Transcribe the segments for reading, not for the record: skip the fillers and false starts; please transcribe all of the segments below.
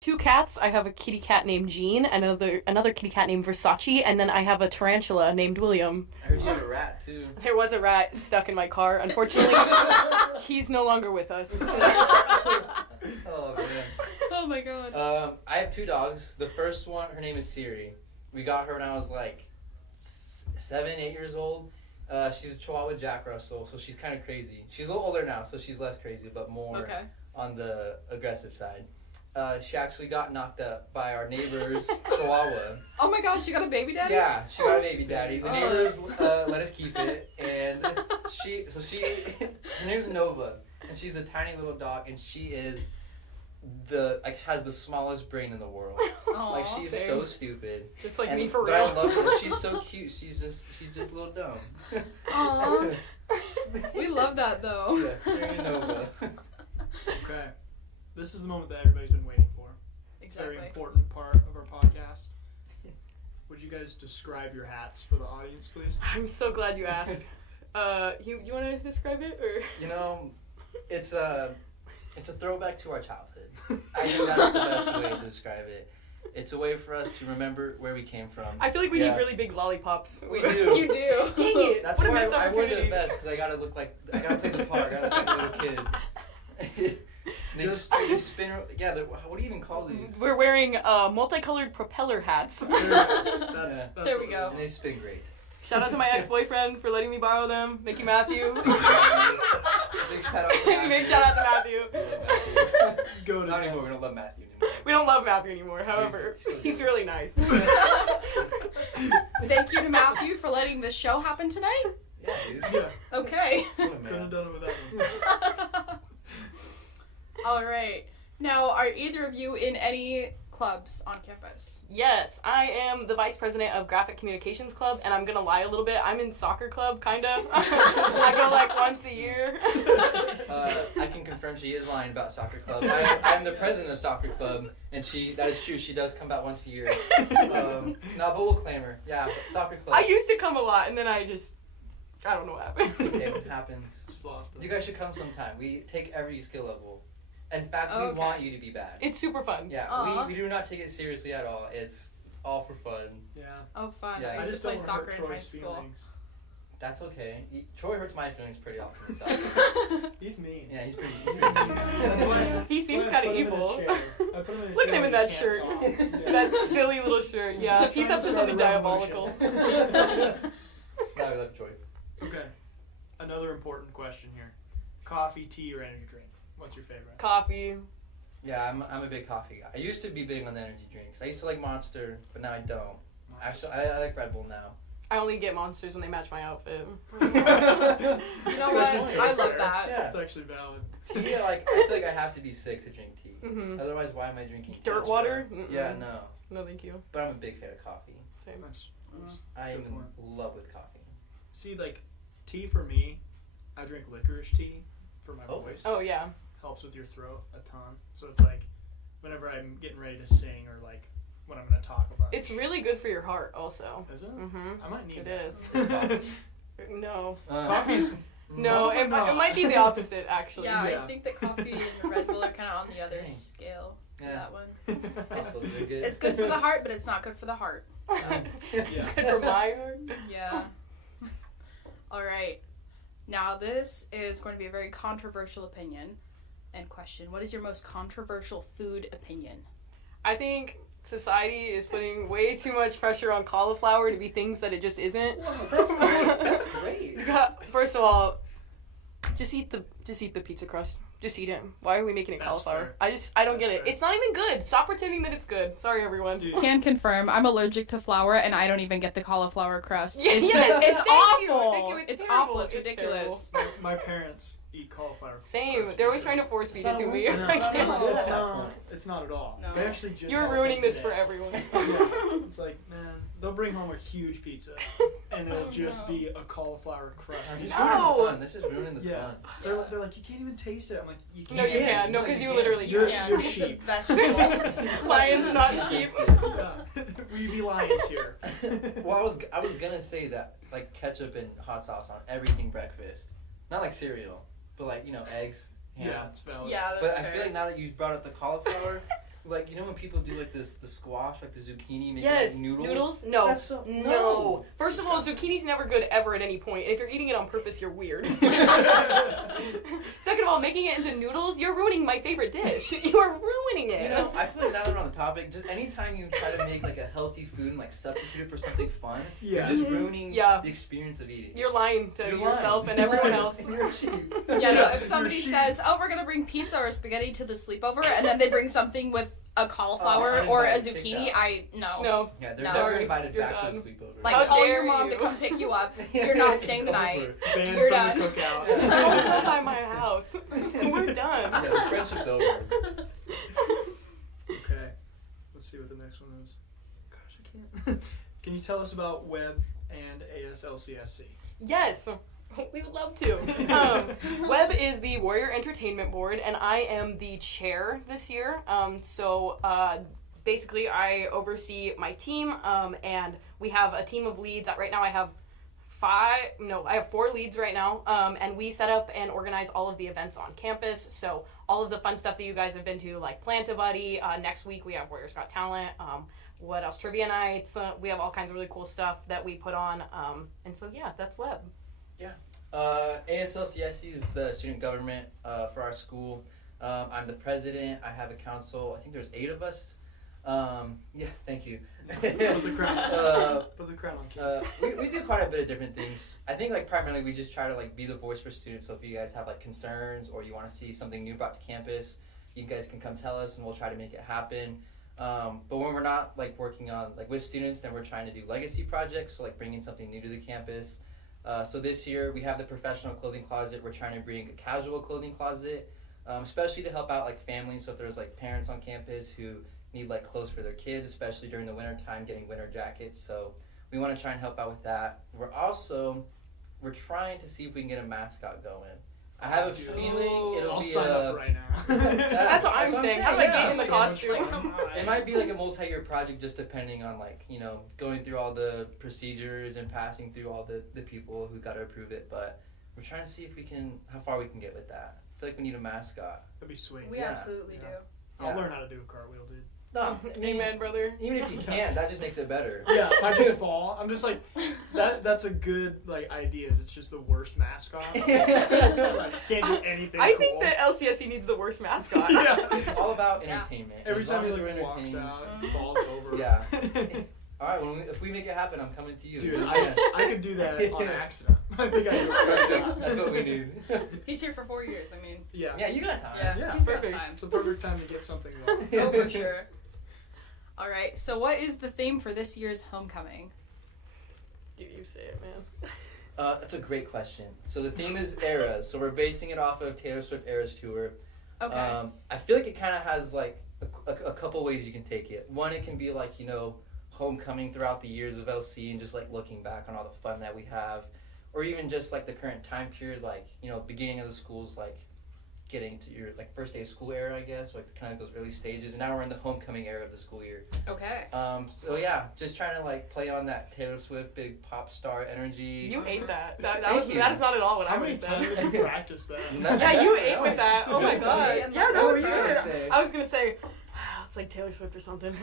2 cats. I have a kitty cat named Jean, and another kitty cat named Versace, and then I have a tarantula named William. I heard you have a rat, too. There was a rat stuck in my car. Unfortunately, he's no longer with us. Oh, man. Oh, my God. I have 2 dogs. The first one, her name is Siri. We got her when I was, 7, 8 years old. She's a Chihuahua Jack Russell, so she's kind of crazy. She's a little older now, so she's less crazy, but more on the aggressive side. She actually got knocked up by our neighbor's Chihuahua. Oh my gosh, she got a baby daddy? Yeah, she got a baby daddy. The neighbors let us keep it, and her name's Nova, and she's a tiny little dog, and she is has the smallest brain in the world. Aww, she's so stupid. Just like me for real. But I love her. She's so cute. She's just a little dumb. Aww. We love that though. Yeah, Siri Nova. Okay. This is the moment that everybody's been waiting for. It's a very important part of our podcast. Would you guys describe your hats for the audience, please? I'm so glad you asked. You want to describe it, or? It's a throwback to our childhood. I think that's the best way to describe it. It's a way for us to remember where we came from. I feel like we need really big lollipops. We do. You do. Dang it. That's why I wear the vest, because I gotta play the part. I gotta play the little kid. They spin. Yeah, what do you even call these? We're wearing multicolored propeller hats. That's there we go. And they spin great. Shout out to my ex-boyfriend for letting me borrow them. Thank you, Matthew. Big shout out to Matthew. Big shout out to Matthew. Just go to Not anymore. We don't love Matthew anymore. We don't love Matthew anymore. However, he's really nice. Thank you to Matthew for letting this show happen tonight. Yeah, dude. Yeah. Okay. Couldn't have done it without him. All right. Now, are either of you in any clubs on campus? Yes, I am the vice president of Graphic Communications Club, and I'm gonna lie a little bit. I'm in soccer club, kind of. I go once a year. I can confirm she is lying about soccer club. I'm the president of soccer club, and that is true. She does come about once a year. No, but we'll claim her. Yeah, but soccer club. I used to come a lot, and then I don't know what happened. It's okay, it happens. Just lost it. You guys should come sometime. We take every skill level. In fact, we want you to be bad. It's super fun. Yeah, we do not take it seriously at all. It's all for fun. Yeah. Oh, fun. Yeah, I used to play soccer in high school. Feelings. That's okay. Troy hurts my feelings pretty often. So. He's mean. Yeah, he's pretty mean. That's why he seems kind of evil. Look at him in that shirt. Yeah. That silly little shirt. Yeah, he's up to something diabolical. I love Troy. Okay. Another important question here. Coffee, tea, or energy drink? What's your favorite? Coffee. Yeah, I'm a big coffee guy. I used to be big on the energy drinks. I used to like Monster, but now I don't. Actually, I like Red Bull now. I only get Monsters when they match my outfit. You know what? So I love fair. that. Yeah. That's actually valid. Tea, I feel like I have to be sick to drink tea. Mm-hmm. Otherwise, why am I drinking tea? Dirt water? Yeah, no. No, thank you. But I'm a big fan of coffee. Same. I am in love with coffee. See, tea for me, I drink licorice tea for my voice. Oh, yeah. Helps with your throat a ton. So it's whenever I'm getting ready to sing or when I'm going to talk about It's really good for your heart also. Is it? Mm-hmm. I might need it. It Is. No. Coffee's... No, it might be the opposite, actually. Yeah, I think the coffee and the Red Bull are kind of on the other scale for that one. It's good for the heart, but it's not good for the heart. It's good for my heart. Yeah. All right. Now, this is going to be a very controversial opinion and question. What is your most controversial food opinion? I think society is putting way too much pressure on cauliflower to be things that it just isn't. Wow, that's great. That's great. First of all, just eat the pizza crust. Just eat it. Why are we making it cauliflower? Fair. I don't get it. It's not even good. Stop pretending that it's good. Sorry, everyone. Can confirm. I'm allergic to flour, and I don't even get the cauliflower crust. It's awful. It's awful. It's ridiculous. My parents eat cauliflower. Same. They're always trying to force feed it to me. It's not at all. No. They actually just You're ruining this for everyone. It's man, they'll bring home a huge pizza, and it'll just be a cauliflower crust. No! This is ruining the fun. They're like, you can't even taste it. I'm like, you can't. No, you can. No, because you literally You're It's sheep. a vegetable. Lions, not sheep. We be lions here. Well, I was gonna say that ketchup and hot sauce on everything breakfast, not like cereal, but eggs. Yeah, it's valid. Yeah, that's But fair. I feel like now that you brought up the cauliflower, Like, you know when people do like this, the squash, like the zucchini, make Yes, like noodles? noodles? No. That's so, No. First of all, zucchini's never good ever at any point. If you're eating it on purpose, you're weird. Second of all, making it into noodles, you're ruining my favorite dish. You are ruining it. You know, I feel like now that we're on the topic, just anytime you try to make like a healthy food and like substitute it for something fun, Yeah. you're just ruining Yeah. the experience of eating. You're lying to You're yourself lying. and everyone else. You're cheap. Yeah, no, if somebody You're cheap. says, oh, we're going to bring pizza or spaghetti to the sleepover, and then they bring something with a cauliflower or a uninvited, zucchini, take no. No. Yeah, they're No. never Sorry, invited you're back to done. the sleepover. Like, How calling dare your mom you. to come pick you up. You're not staying the night. Banned You're from done. the cookout. Don't come by my house. We're done. Yeah, the friendship's over. Okay. Let's see what the next one is. Gosh, I can't. Can you tell us about Web and ASLCSC? Yes, we would love to. Webb is the Warrior Entertainment Board, and I am the chair this year. Basically, I oversee my team, and we have a team of leads. Right now, I have 4 leads right now, and we set up and organize all of the events on campus. So all of the fun stuff that you guys have been to, like Plant-A-Buddy. Next week, we have Warriors Got Talent. What else? Trivia nights. We have all kinds of really cool stuff that we put on. And so, yeah, that's Webb. ASLCSC is the student government for our school. I'm the president. I have a council. I think there's 8 of us. Yeah, thank you. Put the crown. Put the crown on Keith. We do quite a bit of different things. I think like primarily we just try to like be the voice for students. So if you guys have like concerns or you want to see something new brought to campus, you guys can come tell us and we'll try to make it happen. But when we're not like working on like with students, then we're trying to do legacy projects. So like bringing something new to the campus. So this year we have the professional clothing closet. We're trying to bring a casual clothing closet, especially to help out like families. So if there's like parents on campus who need like clothes for their kids, especially during the winter time, getting winter jackets. So we want to try and help out with that. We're trying to see if we can get a mascot going. I have a feeling it'll I'll be sign up right now. That's what I'm saying. How do I get in the So much costume? fun. It might be like a multi-year project, just depending on like, you know, going through all the procedures and passing through all the people who got to approve it. But we're trying to see if we can, how far we can get with that. I feel like we need a mascot. That'd be sweet. We Yeah. absolutely Yeah. do. I'll Yeah. learn how to do a cartwheel, dude. No, I mean, Amen, brother. even if you can't, that just makes it better. Yeah, if I just fall, I'm just like, that's a good like idea. Is it's just the worst mascot. Like, can't do anything. I cool. think that LCSC needs the worst mascot. Yeah. It's all about Yeah. entertainment. Every As time long he as we're like walks entertained. out, falls over. Yeah. All right, well, if we make it happen, I'm coming to you. Dude, Yeah. I could do that on accident. I think I Perfect. That's what we need. He's here for 4 years, I mean. Yeah. Yeah, you got time. Yeah, Yeah, he's got perfect. time. It's the perfect time to get something going. Oh, for sure. All right, so what is the theme for this year's homecoming? You say it, man. That's a great question. So the theme is Eras. So we're basing it off of Taylor Swift Eras Tour. Okay. I feel like it kind of has like a couple ways you can take it. One, it can be like, you know, homecoming throughout the years of LC and just like looking back on all the fun that we have. Or even just like the current time period, like, you know, beginning of the school's like getting to your like first day of school era, I guess, like kind of those early stages. And now we're in the homecoming era of the school year. Okay. So yeah, just trying to like play on that Taylor Swift big pop star energy. You ate that. Thank you. That is not at all what I How would many have times said. have you practiced that? Yeah, you ate with that. Oh my gosh. Yeah, Yeah, that What were was you gonna good. say? I was gonna say, it's like Taylor Swift or something.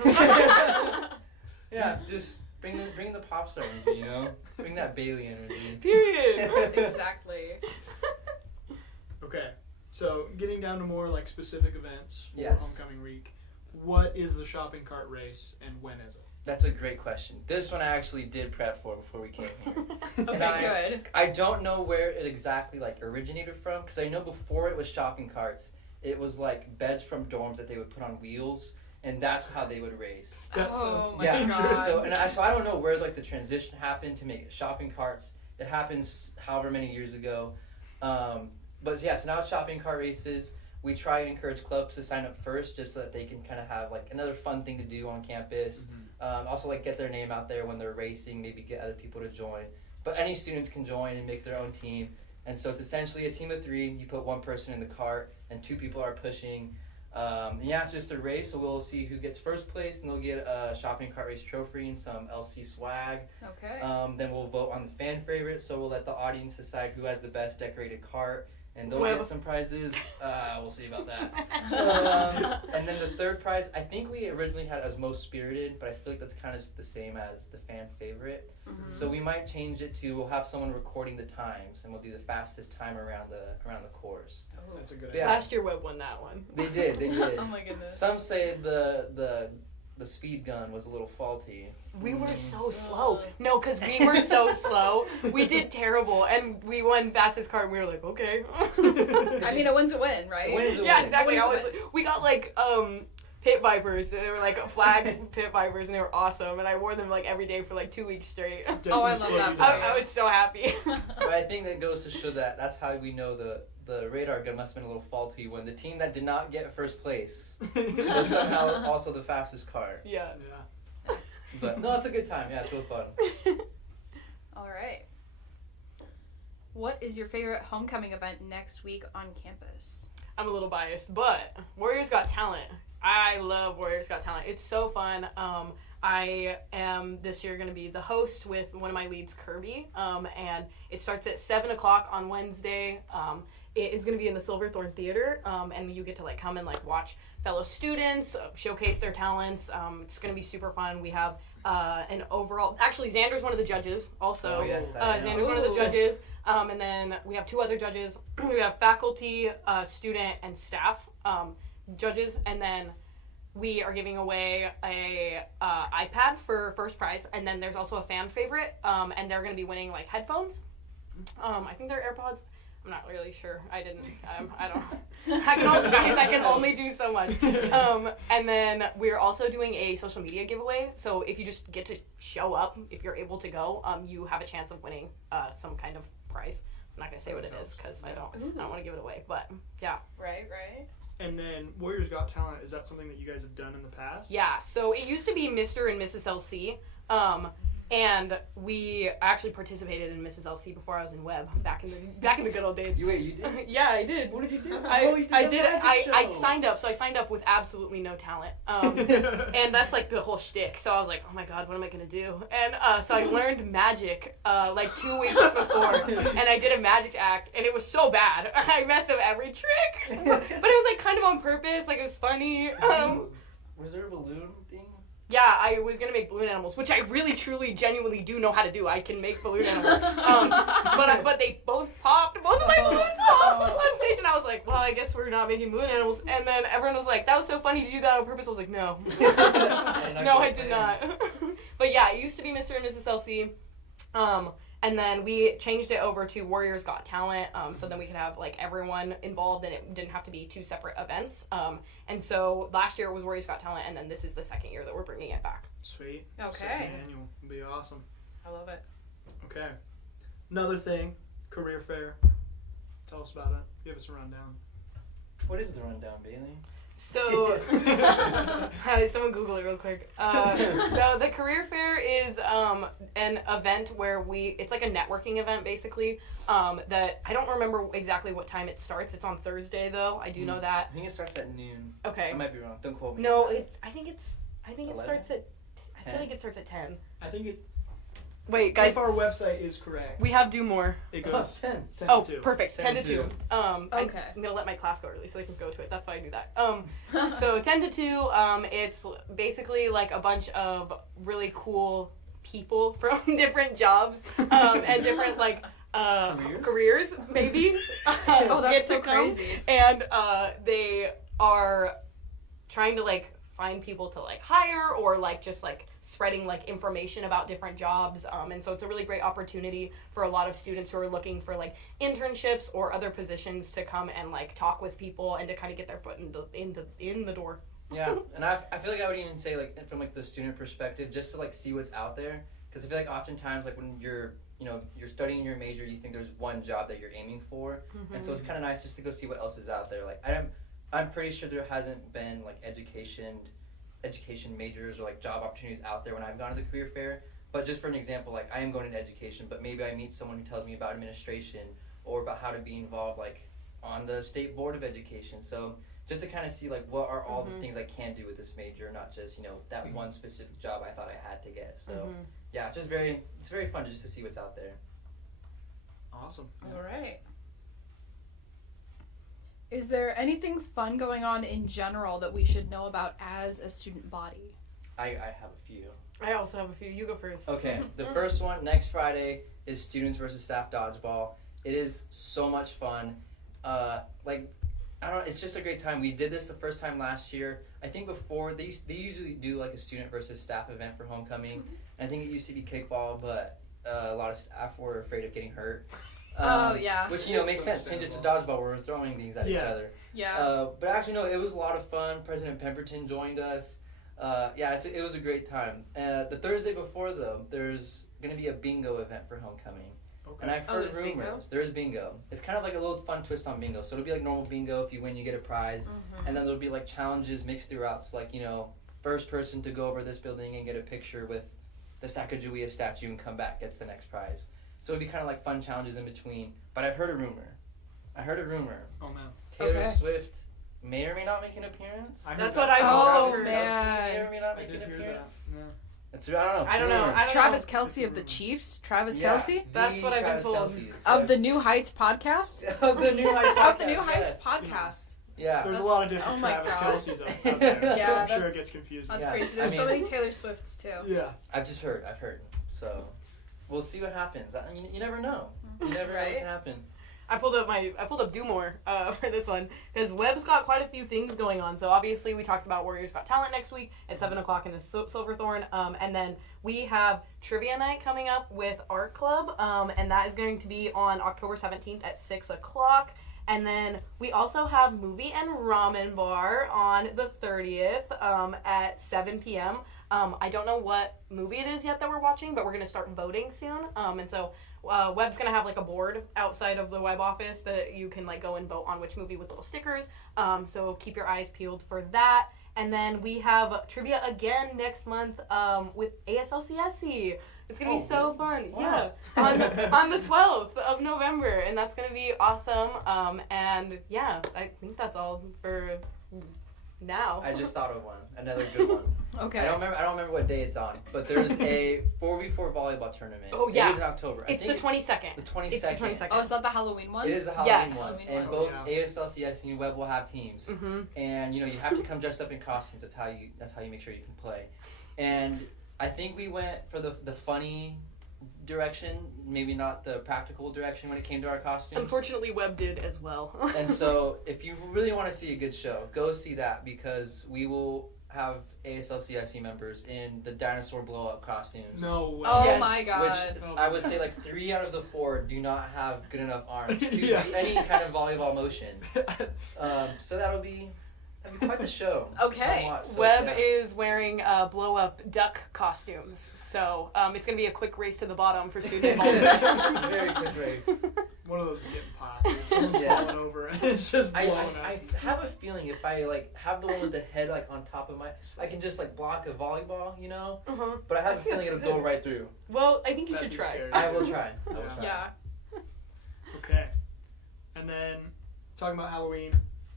Yeah, just bring the pop star energy, you know? Bring that Bailey energy. Period. Exactly. Okay, so getting down to more like specific events for Yes. homecoming week. What is the shopping cart race and when is it? That's a great question. This one I actually did prep for before we came here. Okay, good. I don't know where it exactly like originated from, because I know before it was shopping carts, it was like beds from dorms that they would put on wheels, and that's how they would race. That Oh sounds my Yeah, God. so I don't know where like the transition happened to make shopping carts. It happens however many years ago, but yeah. So now it's shopping cart races. We try and encourage clubs to sign up first, just so that they can kind of have like another fun thing to do on campus. Also like get their name out there when they're racing. Maybe get other people to join. But any students can join and make their own team. And so it's essentially a team of 3. You put 1 person in the cart, and 2 people are pushing. Yeah, it's just a race, so we'll see who gets first place, and they'll get a shopping cart race trophy and some LC swag. Okay. Then we'll vote on the fan favorite, so we'll let the audience decide who has the best decorated cart, And they'll Well. get some prizes. We'll see about that. And then the third prize, I think we originally had as most spirited, but I feel like that's kind of the same as the fan favorite. Mm-hmm. So we might change it to we'll have someone recording the times, and we'll do the fastest time around the course. That's a good Yeah. idea. Last year, Webb won that one. They did. Oh my goodness. Some say the speed gun was a little faulty. We were so slow. No, because we were so slow. We did terrible, and we won fastest car, and we were like, okay. I mean, a win's a win, right? A win is a Yeah, win. exactly. What is We got like pit vipers. They were like flag pit vipers, and they were awesome. And I wore them like every day for like 2 weeks straight. Oh, I love Definitely that. saved I was so happy. But I think that goes to show that that's how we know the radar gun must have been a little faulty when the team that did not get first place was somehow also the fastest car. Yeah. Yeah. But no, it's a good time. Yeah, it's real fun. All right. What is your favorite homecoming event next week on campus? I'm a little biased, but Warriors Got Talent. I love Warriors Got Talent. It's so fun. I am this year going to be the host with one of my leads, Kirby, and it starts at 7 o'clock on Wednesday. It is going to be in the Silverthorne Theater, and you get to like come and like watch fellow students showcase their talents. It's going to be super fun. We have an overall. Actually, Xander's one of the judges. Also, Oh, yes, I know. Xander's one of the Ooh. judges. And then we have 2 other judges. We have faculty, student, and staff judges, and then we are giving away a iPad for first prize, and then there's also a fan favorite, and they're going to be winning like headphones. I think they're AirPods. I'm not really sure. I didn't. I don't. I can only do so much. And then we're also doing a social media giveaway. So if you just get to show up, if you're able to go, you have a chance of winning some kind of prize. I'm not gonna say what it is because I don't want to give it away. But yeah. Right. And then Warriors Got Talent, is that something that you guys have done in the past? Yeah, so it used to be Mr. and Mrs. LC, and we actually participated in Mrs. LC before I was in Web back in the good old days. You did? Yeah, I did. What did you do? I signed up. So I signed up with absolutely no talent, and that's like the whole shtick. So I was like, oh my god, what am I gonna do? And so I learned magic like 2 weeks before, and I did a magic act, and it was so bad. I messed up every trick, but it was like kind of on purpose. Like it was funny. Was there a balloon thing? Yeah, I was gonna make balloon animals, which I really, truly, genuinely do know how to do. I can make balloon animals, but they both popped. Both of my balloons popped on stage, and I was like, "Well, I guess we're not making balloon animals." And then everyone was like, "That was so funny to do that on purpose." I was like, "No, no, I did not." But yeah, it used to be Mr. and Mrs. LC, and then we changed it over to Warriors Got Talent, so then we could have like everyone involved, and it didn't have to be 2 separate events. And so last year it was Warriors Got Talent, and then this is the second year that we're bringing it back. Sweet. Okay. Second annual. It'll be awesome. I love it. Okay. Another thing, career fair. Tell us about it. Give us a rundown. What is the rundown, Bailey? So, someone Google it real quick. No, the career fair is an event where it's like a networking event basically. That I don't remember exactly what time it starts. It's on Thursday though. I do know that. I think it starts at noon. Okay. I might be wrong. Don't quote me. No, on that. I think it 11? starts at. I 10? feel like it starts at 10. I think it. Wait, guys, If our website is correct, we have do more. it Oh, goes 10. 10 Oh, to 2. perfect. 10 to 2. Okay. I'm gonna let my class go early so they can go to it. That's why I do that. So 10 to 2. It's basically like a bunch of really cool people from different jobs and different like careers maybe. Oh, that's get so to come. crazy. And they are trying to like find people to like hire or like just like spreading like information about different jobs, and so it's a really great opportunity for a lot of students who are looking for like internships or other positions to come and like talk with people and to kind of get their foot in the door. Yeah, and I feel like I would even say like from like the student perspective, just to like see what's out there, because I feel like oftentimes like when you're studying your major, you think there's one job that you're aiming for, and so it's kind of nice just to go see what else is out there. Like I'm pretty sure there hasn't been like education majors or like job opportunities out there when I've gone to the career fair. But just for an example, like I am going into education, but maybe I meet someone who tells me about administration or about how to be involved like on the state board of education. So just to kind of see like what are all the things I can do with this major, not just that one specific job I thought I had to get. So yeah, it's very fun just to see what's out there. Awesome. All right. Is there anything fun going on in general that we should know about as a student body? I have a few. I also have a few. You go first. Okay, the first one next Friday is students versus staff dodgeball. It is so much fun. I don't know, it's just a great time. We did this the first time last year. I think before, they usually do like a student versus staff event for homecoming. And I think it used to be kickball, but a lot of staff were afraid of getting hurt. Yeah. Which, makes sense. Change it to dodgeball where we're throwing things at each other. Yeah. But actually, no, it was a lot of fun. President Pemberton joined us. It was a great time. The Thursday before, though, there's going to be a bingo event for homecoming. Okay. And I've heard rumors. Bingo? There's bingo. It's kind of like a little fun twist on bingo. So it'll be like normal bingo. If you win, you get a prize. Mm-hmm. And then there'll be like challenges mixed throughout. So like, first person to go over this building and get a picture with the Sacagawea statue and come back gets the next prize. So it'd be kind of like fun challenges in between. But I've heard a rumor. Oh, man. Taylor Swift may or may not make an appearance. That's what I've also heard. May or may not I make did an hear appearance. that. Yeah. I don't know. I don't know. Travis Kelce of the Chiefs? Travis Kelce? That's what I've been told. Of the New Heights podcast? Of the New Heights podcast. Of the New Heights podcast. Yeah. There's a lot of different Travis Kelce's out there, so I'm sure it gets confusing. That's crazy. There's so many Taylor Swifts, too. Yeah. I've heard. So, we'll see what happens. You never know. You never know what can happen. I pulled up Do More for this one because Webb's got quite a few things going on. So obviously we talked about Warriors Got Talent next week at 7:00 in the Silverthorne, and then we have trivia night coming up with Art Club, and that is going to be on October 17th at 6:00. And then we also have Movie and Ramen Bar on the 30th at 7 p.m. I don't know what movie it is yet that we're watching, but we're going to start voting soon. And so Webb's going to have like a board outside of the Webb office that you can like go and vote on which movie with little stickers. So keep your eyes peeled for that. And then we have trivia again next month with ASLCSC. It's going to be so fun. Wow. Yeah. On the 12th of November. And that's going to be awesome. And yeah, I think that's all for now. I just thought of one. Another good one. Okay. I don't remember what day it's on, but there's a 4v4 volleyball tournament. Oh, yeah. It is in October. It's the 22nd. The 22nd. It's the 22nd. Oh, is that the Halloween one? It is the Halloween Yes. one. Halloween And one. both ASLCS and Webb will have teams. Mm-hmm. And you have to come dressed up in costumes. That's how you make sure you can play. And I think we went for the funny direction, maybe not the practical direction when it came to our costumes. Unfortunately, Webb did as well. And so, if you really want to see a good show, go see that because we will have ASLCSC members in the dinosaur blow-up costumes. No way. Oh Yes. my god. Which I would say like 3 out of the 4 do not have good enough arms to Yeah. do any kind of volleyball motion. So that'll be quite the show. Okay. Come watch. So, Webb yeah. is wearing blow-up duck costumes, so it's going to be a quick race to the bottom for student involvement. Very quick race. One of those is getting popped. Someone's falling over and it's just I blowing up. have a feeling if I have the one with the head on top of I can just block a volleyball, Uh-huh. But I have I a think feeling that's it'll good. go right through. Well, I think you That'd should be try. scary. I will try. Yeah. Okay. And then, talking about Halloween,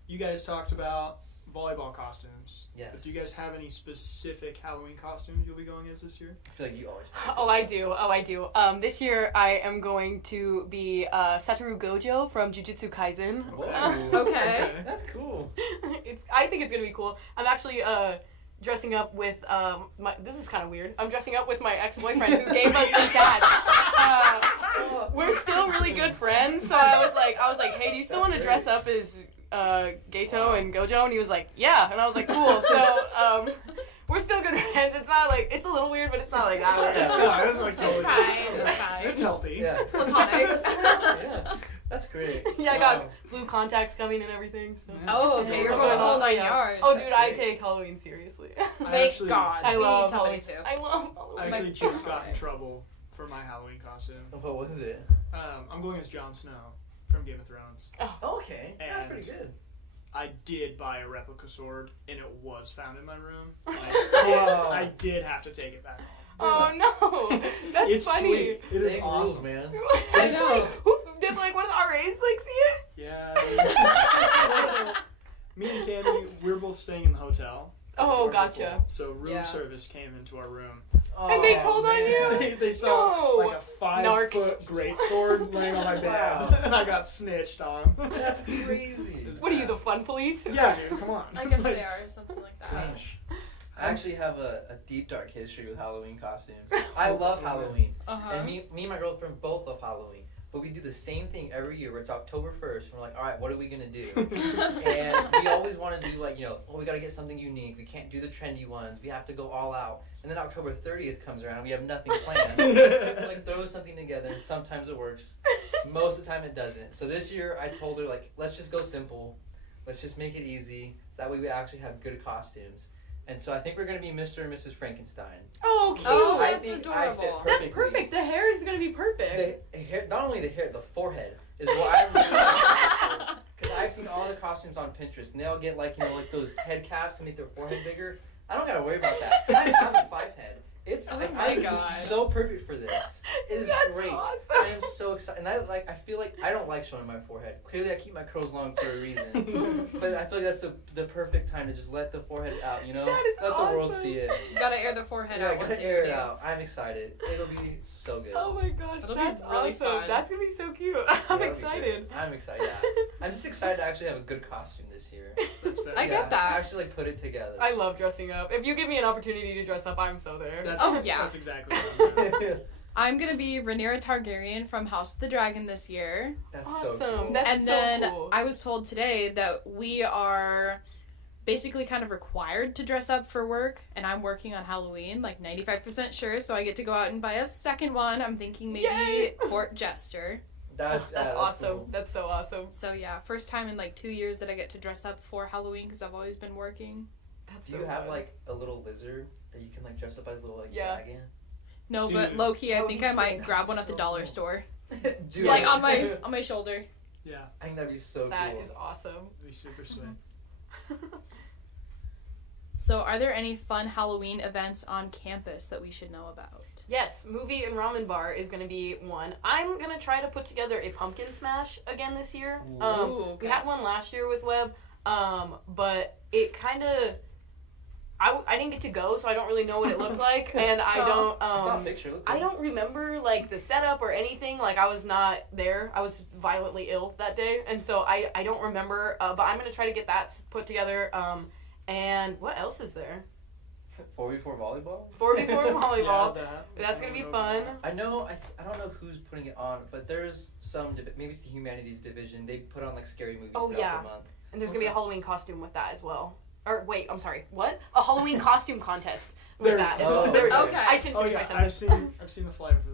you guys talked about volleyball costumes. Yes. But do you guys have any specific Halloween costumes you'll be going as this year? I feel like you always have. Oh, I do. This year I am going to be Satoru Gojo from Jujutsu Kaisen. Whoa. Okay. That's cool. I think it's gonna be cool. I'm actually dressing up with this is kind of weird. I'm dressing up with my ex-boyfriend who gave us some sad. We're still really good friends, so I was like, hey, do you still want to dress up as Gato and Gojo? And he was like, yeah. And I was like, cool. So we're still good friends. It's not it's a little weird, but it's not like that weird. No, it was It's totally fine. It's fine. It's healthy. Yeah. Platonic. Yeah. That's great. Yeah, I got blue contacts coming and everything. So. Oh, okay. You're going all 9 yards. Oh, dude, I take Halloween seriously. Thank God. I We love need somebody Halloween. to. I love I Halloween. actually just got in trouble for my Halloween costume. What was it? I'm going as Jon Snow from Game of Thrones. Oh, okay. That's And- pretty good. I did buy a replica sword, and it was found in my room. And Whoa. I did have to take it back home. Oh no, that's It's funny. sweet. It is Dang awesome. rules, man. I know. Who did one of the RAs see it? Yeah. Also, me and Kammie, we're both staying in the hotel. Oh, doors were gotcha. full. So room Yeah. service came into our room. And they told on you? They saw No. like a 5 Narcs. foot greatsword laying on my bed, Wow. and I got snitched on. That's crazy. What are you, the fun police? Yeah, dude, come on. I guess Like, they are, something like that. Gosh. I actually have a deep dark history with Halloween costumes. I love Halloween. Uh-huh. And me and my girlfriend both love Halloween. But we do the same thing every year where it's October 1st. And we're like, all right, what are we going to do? And we always want to do like, we got to get something unique. We can't do the trendy ones. We have to go all out. And then October 30th comes around and we have nothing planned. We have to like throw something together and sometimes it works. Most of the time it doesn't. So this year I told her like, let's just go simple. Let's just make it easy. So that way we actually have good costumes. And so I think we're going to be Mr. and Mrs. Frankenstein. Oh, cute. Oh, I that's think adorable. I fit That's perfectly. perfect. The hair is going to be perfect. The hair, not only the hair, the forehead is what I really because I've seen all the costumes on Pinterest, and they all get like like those head caps to make their forehead bigger. I don't gotta worry about that. I have a 5 head. It's Oh like, my I'm God. so perfect for this. It is That's great. awesome. I am so excited, and I feel like I don't like showing my forehead. Clearly, I keep my curls long for a reason. But I feel like that's the perfect time to just let the forehead out. That is let the world awesome. see it. You gotta air the forehead Yeah, I out once gotta a air year. it out. I'm excited. It'll be so good. Oh my gosh, It'll be that's really awesome. fun. That's going to be so cute. Yeah, I'm it'll be excited. good. I'm excited. I'm just excited to actually have a good costume this year. That's fair. I get that. Actually, like, put it together. I love dressing up. If you give me an opportunity to dress up, I'm so there. That's, Oh, yeah. That's exactly what I'm doing. I'm gonna be Rhaenyra Targaryen from House of the Dragon this year. That's Awesome. so cool. That's And so then cool. I was told today that we are basically kind of required to dress up for work, and I'm working on Halloween, like 95% sure, so I get to go out and buy a second one. I'm thinking maybe Yay! Court Jester. That's awesome. cool. That's so awesome. So yeah, first time in like 2 years that I get to dress up for Halloween because I've always been working. That's Do so you have fun. like a little lizard that you can like dress up as a little like Yeah. dragon? No, Dude. but low key, I That would think be I so- might that grab would one be at the so dollar cool. store. Dude, Just like on my shoulder. Yeah, I think that'd be so That cool. is awesome. it'd be super sweet. So, are there any fun Halloween events on campus that we should know about? Yes, movie and ramen bar is going to be one. I'm going to try to put together a pumpkin smash again this year. Ooh, okay. We had one last year with Webb, but it kind of... I didn't get to go, so I don't really know what it looked like, and I don't... I saw a picture. Look I cool. don't remember, like, the setup or anything. Like, I was not there. I was violently ill that day, and so I don't remember, but I'm going to try to get that put together. And what else is there? 4v4 volleyball. 4v4 volleyball. Yeah, That's gonna be I don't fun. know. I know. I don't know who's putting it on, but there's some. Maybe it's the humanities division. They put on like scary movies Oh, throughout yeah. the month. And there's going to be a Halloween costume with that as well. Or, wait, I'm sorry. What? A Halloween costume contest with There- that. oh, There- okay. I didn't Oh finish yeah, my I've sentence. seen the flyer for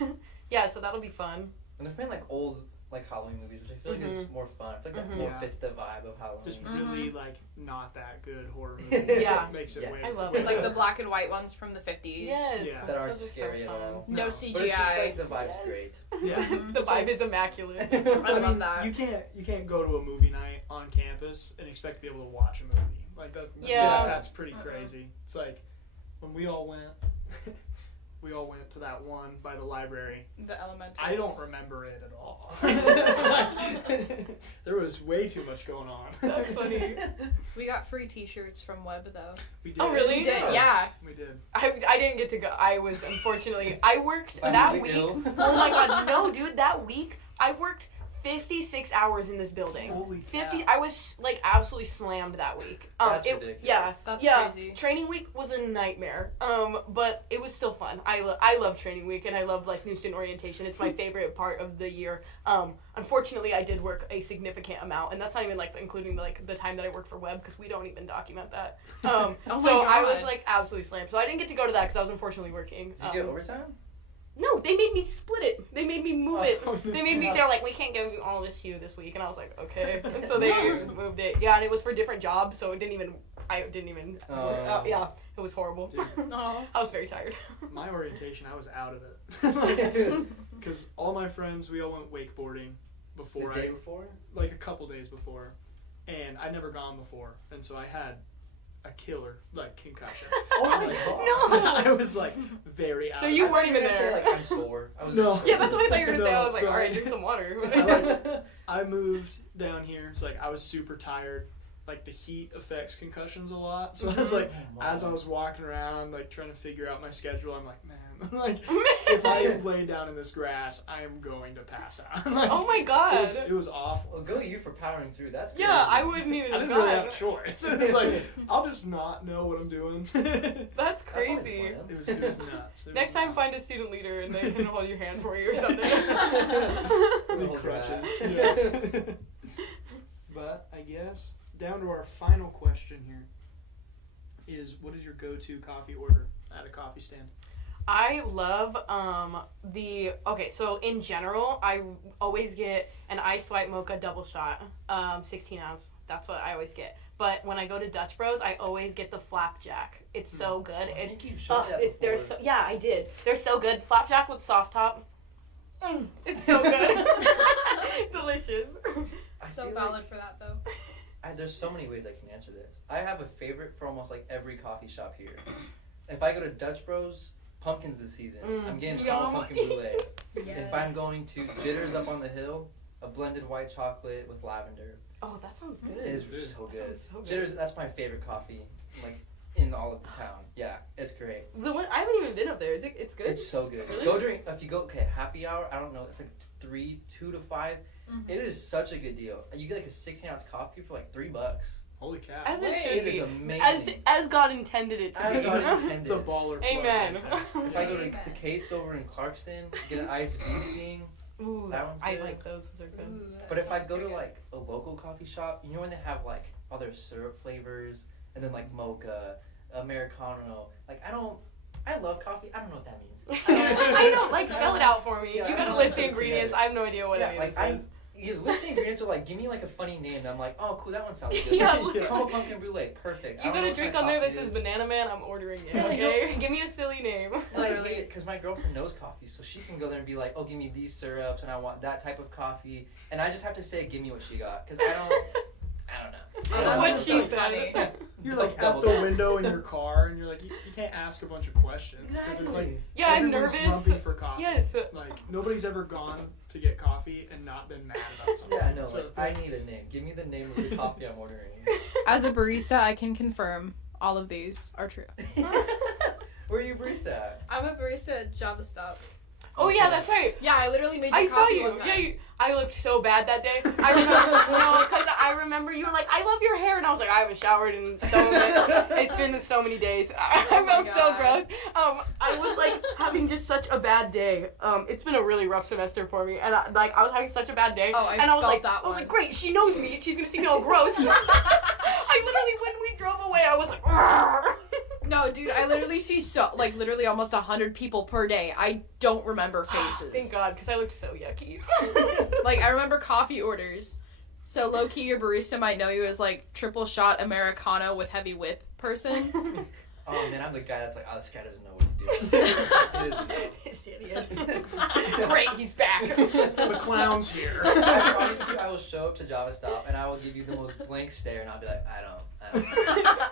that. Yeah, so that'll be fun. And they're playing like old like Halloween movies, which I feel like is more fun. I feel like that Mhm. more Yeah. fits the vibe of Halloween. Just Mhm. really like not that good horror movies. Yeah. Makes it Yes. way. I love way it. Like the better. black and white ones from the 50s. Yes. Yeah. that aren't Those are so scary at fun. all. No No. CGI. But it's just like the vibe's Yes. great. Yeah. The It's vibe like- is immaculate. I I love mean, that. you can't go to a movie night on campus and expect to be able to watch a movie. Like that. I feel Yeah. like that's pretty Uh-uh. crazy. It's like when we all went. We all went to that one by the library. The elementals. I don't remember it at all. There was way too much going on. That's funny. We got free T-shirts from Webb though. We did. Oh, really? We did, Yes. yeah. We did. I didn't get to go. I was, unfortunately, I worked that Violently week. ill. Oh my god, no, dude, that week, I worked 56 hours in this building. Holy 50. cow. I was like absolutely slammed that week. That's ridiculous. Yeah, That's yeah. crazy. Training week was a nightmare. But it was still fun. I love training week and I love like new student orientation. It's my favorite part of the year. Unfortunately, I did work a significant amount, and that's not even like including like the time that I worked for Webb because we don't even document that. Oh my So I God. was like absolutely slammed. So I didn't get to go to that because I was unfortunately working. Did you get overtime? No, they made me split it. They made me move it. Oh, They made me. They're like, we can't give you all this to you this week, and I was like, okay. And so they moved it. Yeah, and it was for different jobs, so it didn't even. I didn't even. Oh. Yeah, it was horrible. Dude. No. I was very tired. My orientation, I was out of it. Because all my friends, we all went wakeboarding before The day before? like a couple days before, and I'd never gone before, and so I had a killer like concussion. Oh my god. No. I was like very out. So of you it. weren't even I thought you were there. gonna say, like, I'm sore. I was No. sore. Yeah, that's what I thought you were gonna say. I was like, So- all right, drink some water. I moved down here. It's like I was super tired. like the heat affects concussions a lot. So I was like, as I was walking around, like trying to figure out my schedule, I'm like, man, like if I lay down in this grass, I am going to pass out. Like, oh my god. It was awful. Well, go you for powering through. That's crazy. Yeah, I wouldn't even I have didn't really gone. have a choice. It was like, I'll just not know what I'm doing. That's That's crazy. always fun. It was nuts. Next time, find a student leader and they can hold your hand for you or something. With Hold crutches. that. Yeah. But I guess down to our final question here is, what is your go-to coffee order at a coffee stand? I love so in general, I always get an iced white mocha double shot, 16 ounce. That's what I always get. But when I go to Dutch Bros, I always get the flapjack. It's so good. I think you've shown that they're before. yeah, I did. They're so good. Flapjack with soft top. It's so good. Delicious. I So feel valid like for that though. there's so many ways I can answer this. I have a favorite for almost like every coffee shop here. If I go to Dutch Bros, pumpkin's this season. I'm getting yum. pumpkin brulee. If I'm going to Jitters up on the hill, a blended white chocolate with lavender. Oh, that sounds good. It is Good. so good. That sounds so good. Jitters, that's my favorite coffee, like in all of the town. Yeah, it's great. The one I haven't even been up there. Is it? It's good. It's so good. Really? Go during if you go happy hour. I don't know. It's like 2 to 5. It is such a good deal. You get like a 16-ounce coffee for like $3. Holy cow. As it Wait. should It be. is amazing. As God intended it to As be. God intended. It's a baller plug. Amen. If I go to Amen. Kate's over in Clarkston, get an iced bee sting. Ooh, That one's I good. like those. Those are good. Ooh, that But if I sounds go to pretty good. like a local coffee shop, you know when they have like all their syrup flavors and then like mocha, Americano. Like I love coffee. I don't know what that means. I don't like spell it out for me. Yeah, You I gotta don't list the put it ingredients. together. I have no idea what any of like this is. the listing ingredients are like, give me like a funny name. And I'm like, oh cool, that one sounds good. Yeah. Caramel pumpkin brulee, perfect. I You don't know got a what drink kind on of there that coffee says it is. Banana Man, I'm ordering it, Yeah, I okay? Give me a silly name. And I Literally. hate it because my girlfriend knows coffee, so she can go there and be like, oh, give me these syrups, and I want that type of coffee. And I just have to say, give me what she got, because I don't know. That's What so she funny. said. You're like Double at the down. window in your car, and you're like, you can't ask a bunch of questions because it's like Yeah, I'm everyone's nervous. grumpy for coffee. Yes. Like nobody's ever gone to get coffee and not been mad about something. Yeah, I know. So Like, I need a name. Give me the name of the coffee I'm ordering. As a barista, I can confirm all of these are true. Where are you barista at? I'm a barista at Java Stop. Oh yeah, that's right. Yeah, I literally made I your saw coffee you. one time. Yeah, I looked so bad that day. I remember, because I remember you were like, "I love your hair," and I was like, "I haven't showered in so many. It's been so many days. I Oh my felt so God. gross." I was like having just such a bad day. It's been a really rough semester for me, and I was having such a bad day. Oh, I and I was felt like, that I was one. like, great, she knows me. She's gonna see me all gross. I literally, when we drove away, I was like, "Argh." No, dude, I literally see literally almost 100 people per day. I don't remember faces. Thank God, because I looked so yucky. Like, I remember coffee orders. So, low-key, your barista might know you as, like, triple shot Americano with heavy whip person. Oh man, I'm the guy that's like, oh, this guy doesn't know what he's doing. This idiot. Great, he's back. the clown's here. I promise you, I will show up to Java Stop and I will give you the most blank stare, and I'll be like, I don't.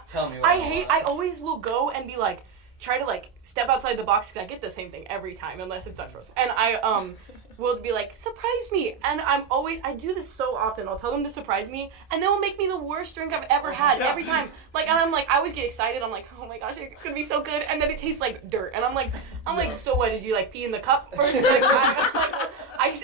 Tell me what I always will go and be like, try to like step outside the box because I get the same thing every time unless it's Dutch Bros. And I will be like, surprise me. And I do this so often. I'll tell them to surprise me and they'll make me the worst drink I've ever had every time. Like, and I'm like, I always get excited. I'm like, oh my gosh, it's gonna be so good. And then it tastes like dirt. And I'm like, so what, did you like pee in the cup first? Like,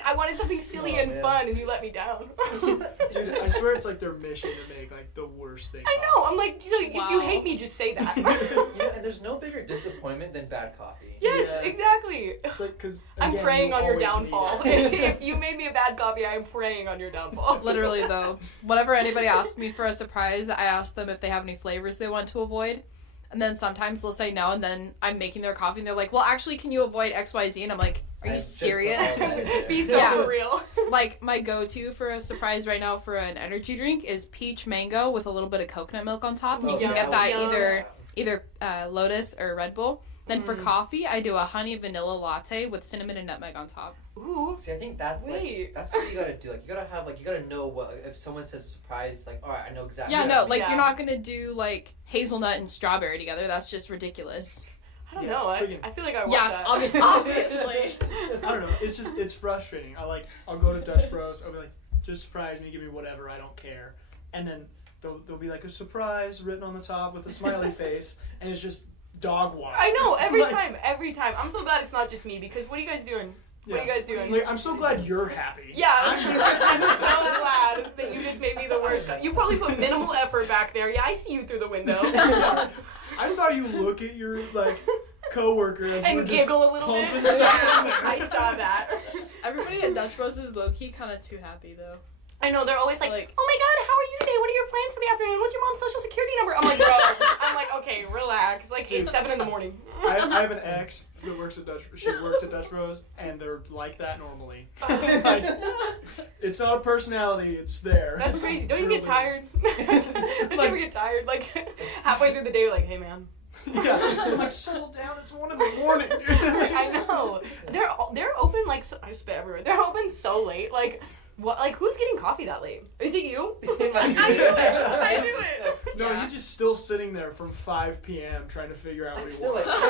I wanted something silly and man. fun and you let me down. Dude, I swear it's like their mission to make like the worst thing I know. I'm like, so if you Wow. hate me, just say that. You know, and there's no bigger disappointment than bad coffee. Yes, Yeah. exactly. It's like, because I'm praying on your downfall. If you made me a bad coffee, I am praying on your downfall. Literally, though. Whenever anybody asks me for a surprise, I ask them if they have any flavors they want to avoid. And then sometimes they'll say no, and then I'm making their coffee, and they're like, well, actually, can you avoid XYZ? And I'm like, are you serious? Be so Yeah. for real. Like, my go-to for a surprise right now for an energy drink is peach mango with a little bit of coconut milk on top. And you Oh, can yeah, get that yeah. either Lotus or Red Bull. Then for coffee, I do a honey vanilla latte with cinnamon and nutmeg on top. Ooh. See, I think that's Wait. that's what you gotta do. Like, you gotta have, like, you gotta know what, if someone says a surprise, like, alright, I know exactly. Yeah, what no, I like, Yeah. you're not gonna do, like, hazelnut and strawberry together. That's just ridiculous. I don't Yeah, know. freaking- I feel like I want Yeah, that. obviously. I don't know. It's frustrating. I'll go to Dutch Bros. I'll be like, just surprise me, give me whatever. I don't care. And then there'll be like a surprise written on the top with a smiley face, and it's just dog water. I know, every Like, time. I'm so glad it's not just me, because what are you guys doing? What are you guys doing? Like, I'm so glad you're happy. Yeah, I'm so glad that you just made me the worst. You probably put minimal effort back there. Yeah, I see you through the window. I saw you look at your like coworker as And we're giggle just a little pumping bit. stuff in there. I saw that. Everybody at Dutch Bros is low-key kind of too happy, though. I know, they're always like, Like- oh my god, how are you today? What are your plans for the afternoon? What's your mom's social security number? I'm like, bro, I'm like, okay, relax. Like, it's 7 in the morning. I have an ex that works at she worked at Dutch Bros, and they're like that normally. Like, it's not a personality, it's there. That's It's crazy. Don't you get really- tired? Don't you ever get tired? Like, halfway through the day, you're like, hey, man. Yeah, I'm like, settle down, it's 1 in the morning. I know. They're open, like, I spit everywhere. They're open so late. Like, what? Like, who's getting coffee that late? Is it you? I knew it. No, Yeah. he's just still sitting there from 5 p.m. trying to figure out what he Still like, wants.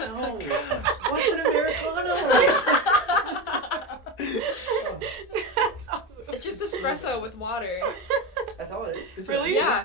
I don't know. What's an Americano? That's awesome. It's just espresso with water. That's all it is. Is it- Really? Yeah.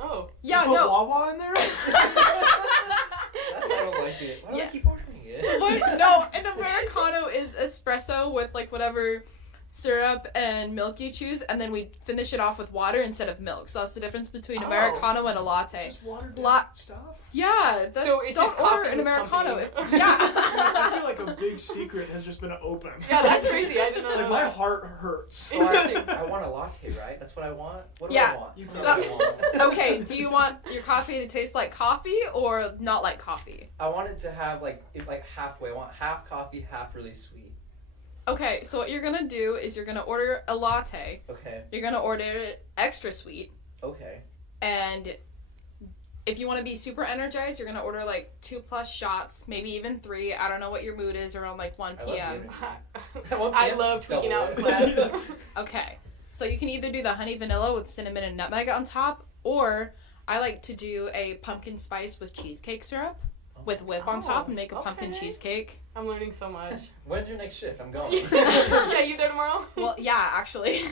Oh. Yeah, You put no. Wawa in there? That's why I don't like it. Why do I Yeah. keep ordering it? What? No, an Americano is espresso with like whatever syrup and milk you choose, and then we finish it off with water instead of milk. So that's the difference between Oh. Americano and a latte. It's just watered down Lot- stuff? Yeah, So it's don't just order coffee an with Americano. company. Yeah. I feel like a big secret has just been opened. Yeah, that's crazy. I didn't know Like, that. my heart hurts. So I want a latte, right? That's what I want? What do Yeah. I want? You Tell me what I want. Okay, do you want your coffee to taste like coffee or not like coffee? I want it to have like halfway. I want half coffee, half really sweet. Okay, so what you're gonna do is you're gonna order a latte. Okay. You're gonna order it extra sweet, Okay. and if you want to be super energized, you're gonna order like 2+ shots, maybe even 3. I don't know what your mood is around like 1 I love p.m. At 1 I PM, love tweaking double out in it. class. Okay, so you can either do the honey vanilla with cinnamon and nutmeg on top, or I like to do a pumpkin spice with cheesecake syrup with whip on top and make a pumpkin okay. cheesecake. I'm learning so much. When's your next shift? I'm going. Yeah, you there tomorrow? Well, yeah, actually.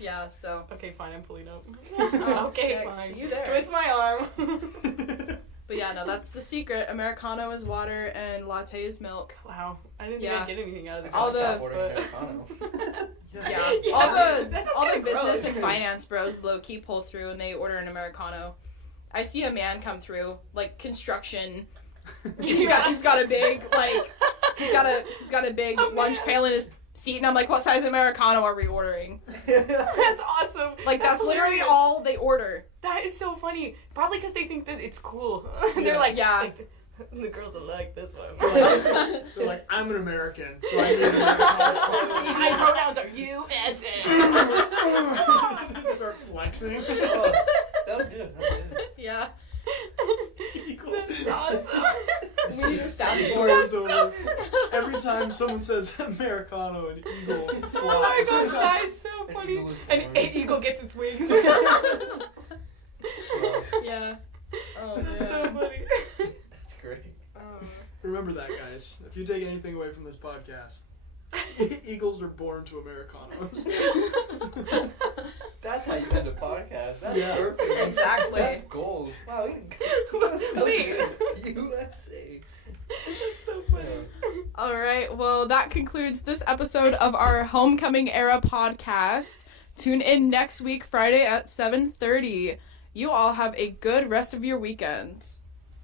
Yeah, so. Okay, fine. I'm pulling up. Oh, Okay, sick. fine. See you there. Twist my arm. But yeah, no, that's the secret. Americano is water and latte is milk. Wow, I didn't think Yeah. I'd get anything out of this. All the- Stop ordering Americano. Yeah. Yeah, all the that sounds all the kinda business gross. and finance bros low key pull through and they order an Americano. I see a man come through, like construction. He's got a big he's got a big A lunch man. pail in his seat, and I'm like, what size Americano are we ordering? That's awesome. Like that's literally hilarious. all they order. That is so funny. Probably because they think that it's cool. Yeah. They're like, Yeah. the girls will like this one. They're like, I'm an American, so I need an American. My pronouns are USA. Start flexing. Oh, that was good. That was good. Yeah. That's awesome. We need a soundboard. Someone's over. Every time someone says Americano, an eagle flies. Oh my gosh, that is so An funny. eagle is An born. eagle gets its wings. Yeah. Oh That's so man. funny. That's great. Remember that, guys. If you take anything away from this podcast, eagles are born to Americanos. That's how you end a podcast. That's Yeah. perfect. Exactly. That's gold. Wow, that's so Wait. good. USA. That's so funny. All right. Well, that concludes this episode of our Homecoming Era podcast. Tune in next week, Friday at 7:30. You all have a good rest of your weekend.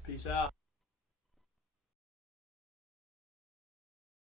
Peace out.